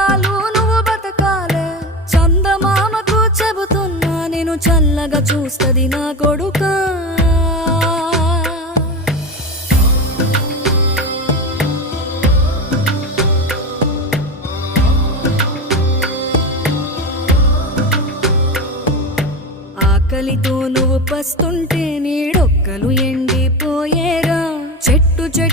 తరాలు నువ్వు బతకాలే చందమామకు చెబుతున్నా నేను చల్లగా చూస్తుంది నా కొడుకా ఆకలితో నువ్వు పస్తుంటే నీడొక్కలు ఎండిపోయేరా చెట్టు చెట్టు